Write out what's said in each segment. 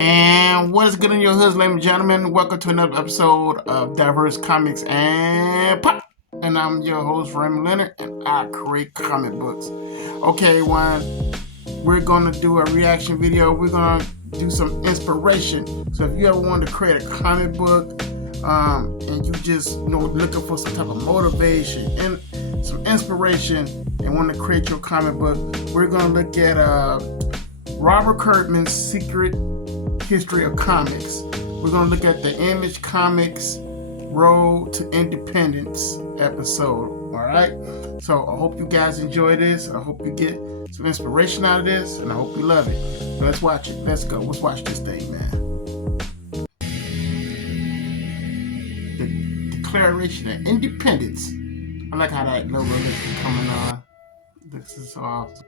And what is good in your hoods, ladies and gentlemen? Welcome to another episode of Diverse Comics and Pop. And I'm your host, Raymond Leonard, and I create comic books. Okay, we're going to do a reaction video. We're going to do some inspiration. So if you ever wanted to create a comic book, and you just looking for some type of motivation and some inspiration and want to create your comic book, we're going to look at Robert Kirkman's Secret History of Comics. We're going to look at the Image Comics Road to Independence episode. Alright? So I hope you guys enjoy this. I hope you get some inspiration out of this, and I hope you love it. So let's watch it. Let's go. Let's watch this thing, man. The Declaration of Independence. I like how that logo is coming on. This is awesome.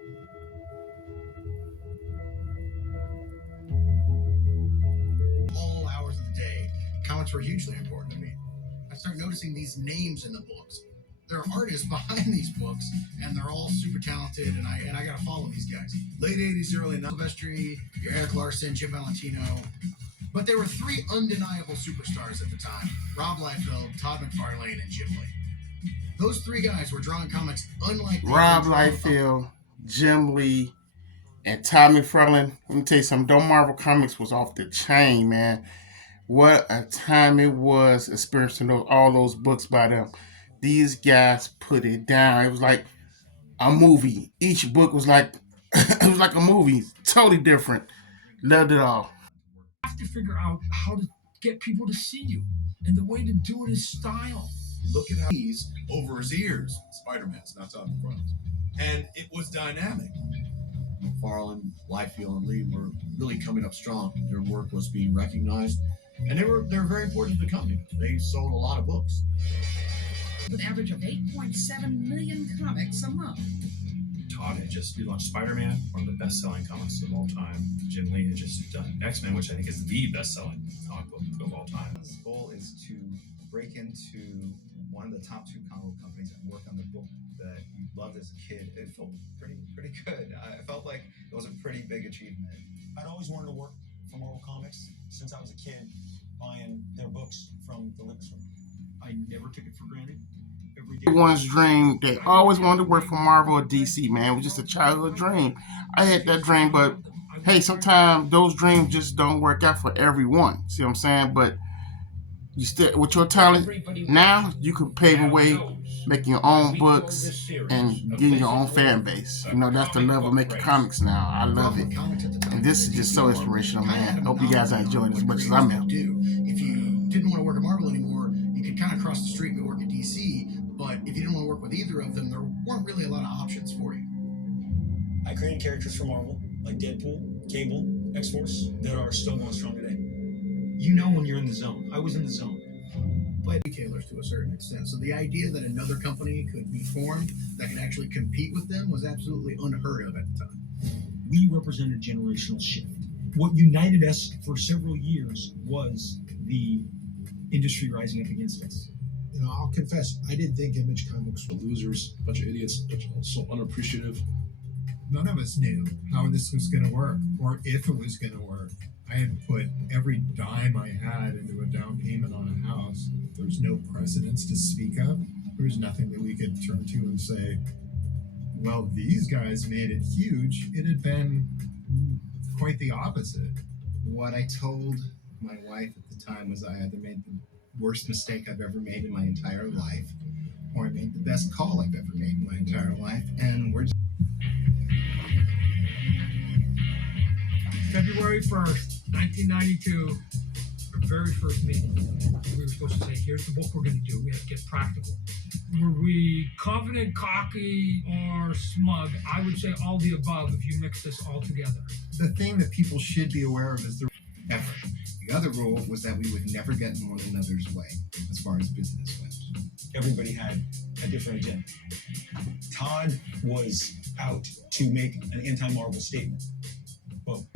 All hours of the day, comics were hugely important to me. I started noticing these names in the books. There are artists behind these books, and they're all super talented, and I gotta follow these guys. Late 80s, early 90s, Silvestri, your Eric Larson, Jim Valentino. But there were three undeniable superstars at the time: Rob Liefeld, Todd McFarlane, and Jim Lee. Those three guys were drawing comics unlike Rob Liefeld, Jim Lee, and Todd McFarlane. Let me tell you something. Don't Marvel Comics was off the chain, man. What a time it was experiencing all those books by them. These guys put it down. It was like a movie. Each book was like it was like a movie, totally different. Loved it all. You have to figure out how to get people to see you, and the way to do it is style. Look at how he's over his ears. Spider-Man's not on the front. And it was dynamic. McFarlane, Liefeld, and Lee were really coming up strong. Their work was being recognized, and they were very important to the company. They sold a lot of books. With an average of 8.7 million comics a month. Todd had just relaunched Spider-Man, one of the best-selling comics of all time. Jim Lee had just done X-Men, which I think is the best-selling comic book of all time. His goal is to break into one of the top two comic book companies and work on the book that you loved as a kid. It felt pretty good. I felt like it was a pretty big achievement. I'd always wanted to work for Marvel Comics since I was a kid, buying their books from the liquor store. I never took it for granted. Everyone's dream. They always wanted to work for Marvel or DC, man. It was just a childhood dream. I had that dream, but hey, sometimes those dreams just don't work out for everyone. See what I'm saying? But you still, with your talent, now you can pave a way, making your own books and getting your own fan base. You know, that's the level of making comics now. I love it. And this is just so inspirational, man. I hope you guys are enjoying it as much as I'm in. If you didn't want to work at Marvel anymore, you could kind of cross the street and go work at DC. But if you didn't want to work with either of them, there weren't really a lot of options for you. I created characters for Marvel, like Deadpool, Cable, X-Force, that are still going strong today. You know when you're in the zone. I was in the zone. But retailers to a certain extent. So the idea that another company could be formed that could actually compete with them was absolutely unheard of at the time. We represent a generational shift. What united us for several years was the industry rising up against us. You know, I'll confess, I didn't think Image Comics were losers, a bunch of idiots, so unappreciative. None of us knew how this was going to work or if it was going to work. I had put every dime I had into a down payment on a house. There was no precedence to speak of. There was nothing that we could turn to and say, well, these guys made it huge. It had been quite the opposite. What I told my wife at the time was I either made the worst mistake I've ever made in my entire life, or I made the best call I've ever made in my entire life, and we're just... February 1st, 1992, our very first meeting. We were supposed to say, here's the book we're going to do. We have to get practical. Were we confident, cocky, or smug? I would say all the above if you mix this all together. The thing that people should be aware of is the effort. The other rule was that we would never get in one another's way as far as business went. Everybody had a different agenda. Todd was out to make an anti-Marvel statement. Boom.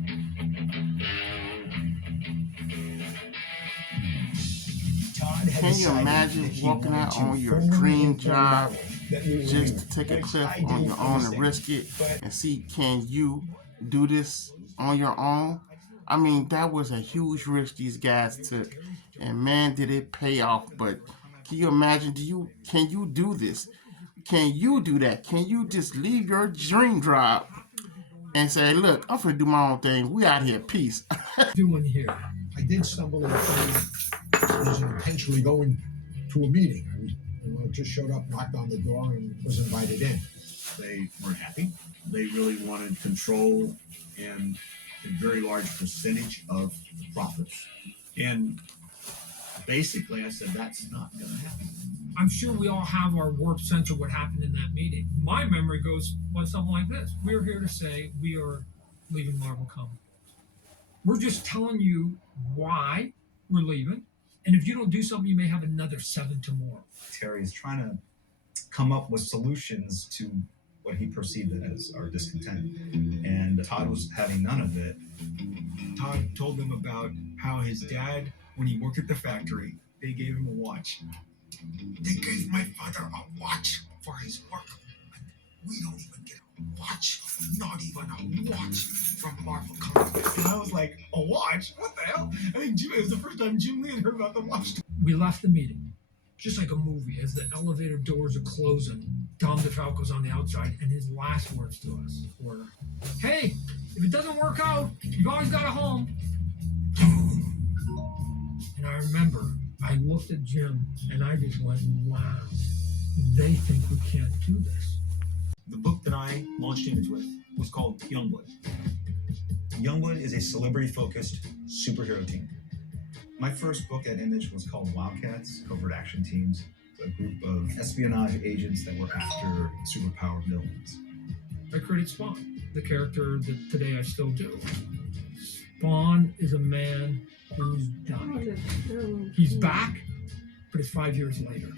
Todd had Can you imagine walking out on your dream job just to take a clip on your own and risk it and see, can you do this on your own? I mean, that was a huge risk these guys took, and man, did it pay off. But can you imagine? Can you do this? Can you do that? Can you just leave your dream job and say, "Look, I'm gonna do my own thing. We out here, peace." Doing here. I did stumble upon was intentionally going to a meeting. I just showed up, knocked on the door, and was invited in. They weren't happy. They really wanted control and a very large percentage of the profits. And basically, I said, that's not going to happen. I'm sure we all have our warped sense of what happened in that meeting. My memory goes something like this. We're here to say we are leaving Marvel Comics. We're just telling you why we're leaving. And if you don't do something, you may have another 7 tomorrow. Terry is trying to come up with solutions to what he perceived as our discontent. And Todd was having none of it. Todd told them about how his dad, when he worked at the factory, they gave him a watch. They gave my father a watch for his work. We don't even get a watch, not even a watch from Marvel Comics. And I was like, a watch? What the hell? I think it was the first time Jim Lee had heard about the watch. We left the meeting, just like a movie. As the elevator doors are closing, Dom DeFalco's on the outside, and his last words to us were, "Hey, if it doesn't work out, you've always got a home." And I remember I looked at Jim, and I just went, wow, they think we can't do this. The book that I launched Image with was called Youngblood. Youngblood is a celebrity-focused superhero team. My first book at Image was called Wildcats, Covert Action Teams, a group of espionage agents that were after superpowered villains. I created Spawn, the character that today I still do. Spawn is a man who's died. He's back, but it's 5 years later.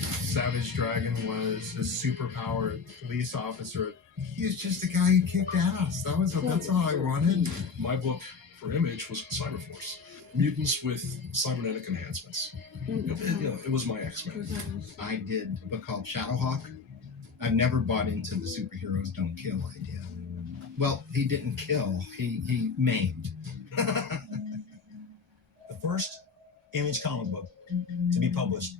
Savage Dragon was a superpowered police officer. He was just a guy who kicked ass. That's all I wanted. My book for Image was Cyberforce. Mutants with cybernetic enhancements. It was my X-Men. I did a book called Shadowhawk. I've never bought into the superheroes don't kill idea. Well, he didn't kill, he maimed. The first Image comic book to be published.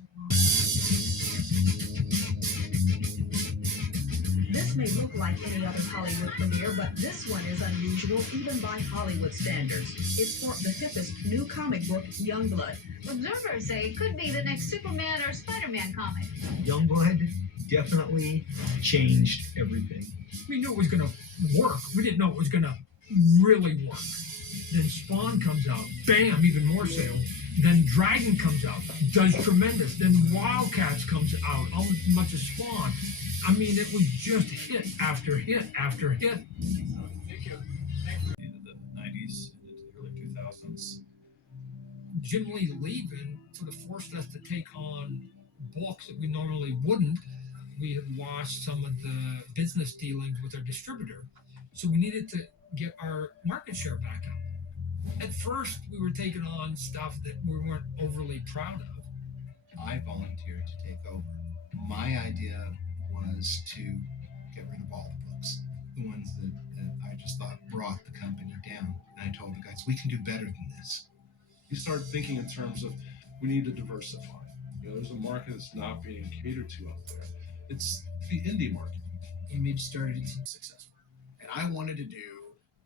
This may look like any other Hollywood premiere, but this one is unusual even by Hollywood standards. It's for the hippest new comic book, Youngblood. Observers say it could be the next Superman or Spider-Man comic. Youngblood definitely changed everything. We knew it was going to work. We didn't know it was going to really work. Then Spawn comes out, bam, even more sales. Then Dragon comes out, does tremendous. Then Wildcats comes out, almost as much as Spawn. I mean, it was just hit after hit after hit. Thank you. Into the 90s and into the early 2000s. Jim Lee leaving sort of forced us to take on books that we normally wouldn't. We had lost some of the business dealings with our distributor, so we needed to get our market share back up. At first, we were taking on stuff that we weren't overly proud of. I volunteered to take over. My idea was to get rid of all the books, the ones that I just thought brought the company down. And I told the guys, we can do better than this. You start thinking in terms of we need to diversify. There's a market that's not being catered to out there. It's the indie market. Image started to be successful. And I wanted to do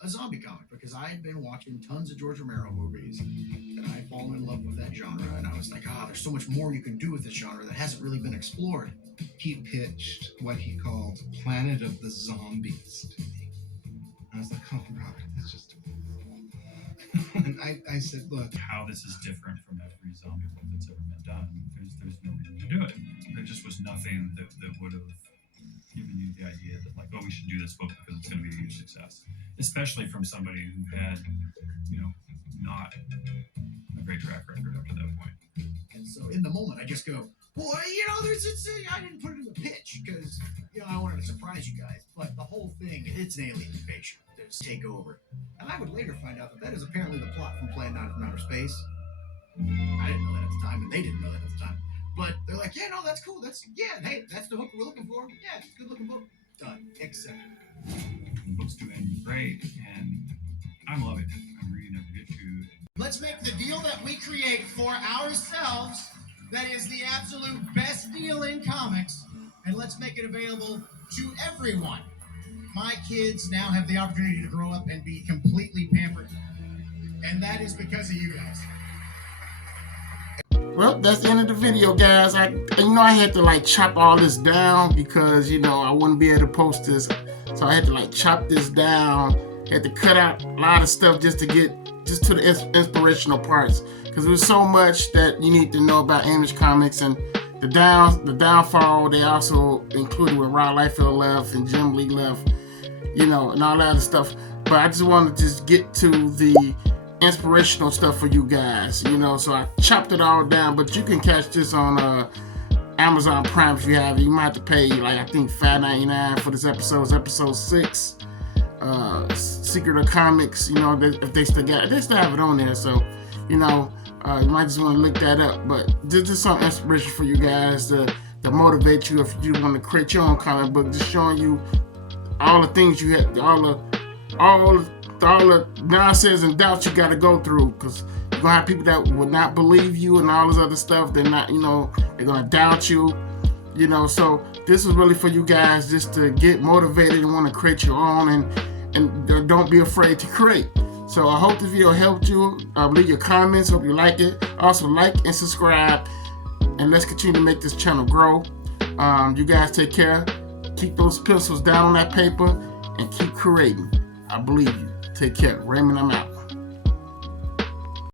a zombie comic because I had been watching tons of George Romero movies and I had fallen in love with that genre. And I was like, there's so much more you can do with this genre that hasn't really been explored. He pitched what he called Planet of the Zombies to me. I was like, oh, Robert, that's just... And I said, look, how this is different from every zombie book that's ever been done. There's no reason to do it. There just was nothing that would have given you the idea that, like, we should do this book because it's going to be a huge success. Especially from somebody who had, not a great track record up to that point. And so in the moment, I just go, boy, I didn't put it in the pitch because, I wanted to surprise you guys. But the whole thing, it's an alien invasion. There's take over. And I would later find out that is apparently the plot from Plan 9 from Outer Space. I didn't know that at the time, and they didn't know that at the time. But they're like, yeah, no, that's cool. Hey, that's the hook we're looking for. Yeah, it's a good looking book. Done. Accepted. The book's doing great, and I'm loving it. I'm Let's make the deal that we create for ourselves that is the absolute best deal in comics, and let's make it available to everyone. My kids now have the opportunity to grow up and be completely pampered, and that is because of you guys. Well, that's the end of the video, guys. I had to like chop all this down because I wouldn't be able to post this, so I had to like chop this down. Had to cut out a lot of stuff just to get to the inspirational parts, because there's so much that you need to know about Image Comics and the downfall. They also included when Rob Liefeld left and Jim Lee left, and all that other stuff. But I just wanted to just get to the inspirational stuff for you guys, so I chopped it all down. But you can catch this on Amazon Prime if you have it. You might have to pay like I think $5.99 for this episode. It's episode 6, Secret of Comics. If they still have it on there, so you might just want to look that up. But this is some inspiration for you guys to motivate you if you want to create your own comic book. Just showing you all the things you have, all the nonsense and doubts you got to go through, because you're gonna have people that would not believe you and all this other stuff. They're not, they're gonna doubt you, So this is really for you guys just to get motivated and want to create your own, and don't be afraid to create. So I hope the video helped you. Leave your comments. Hope you like it. Also like and subscribe, and let's continue to make this channel grow. You guys take care. Keep those pencils down on that paper and keep creating. I believe you. Take care. Raymond, I'm out.